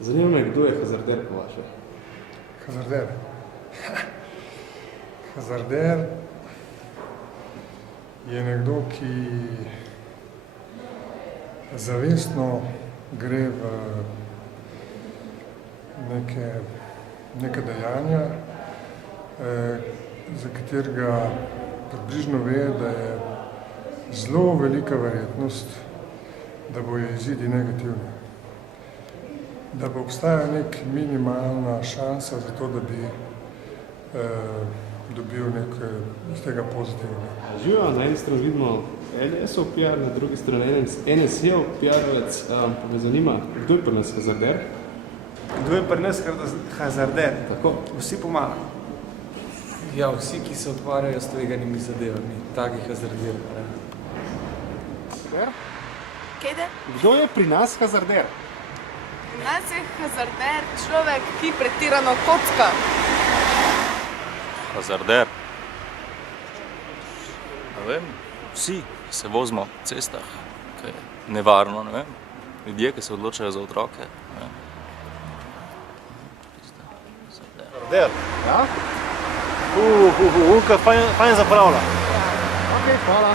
Zanima me, kdo je hazarder po vaše? Hazarder. Hazarder je nekdo, ki zavestno gre v neke dejanja, za katerega približno ve, da je zelo velika verjetnost, da bojo izidi negativni. Da bo obstajala nek minimalna šansa za to, da bi dobil nekaj iz tega pozitivnega. Živijo, na eni strani vidimo LS-ov PR, na drugi strani NSE-ov PR-ovec. Pa me zanima, kdo je pri nas hazarder? Kdo je pri nas hazarder? Tako. Vsi pomalo. Ja, vsi, ki se ukvarjajo s tveganimi zadevami, takih hazarderov. Kede? Kdo je pri nas hazarder? Pri nas je hazarder človek, ki pretirano kocka. Hazarder? Ne vem, vsi, ki se vozimo po cestah, ki je nevarno, ne vem. Ljudje, ki se odločajo za otroke, ne vem. Hazarder? Ja? Ulka fajn zapravlja. Ok, hvala.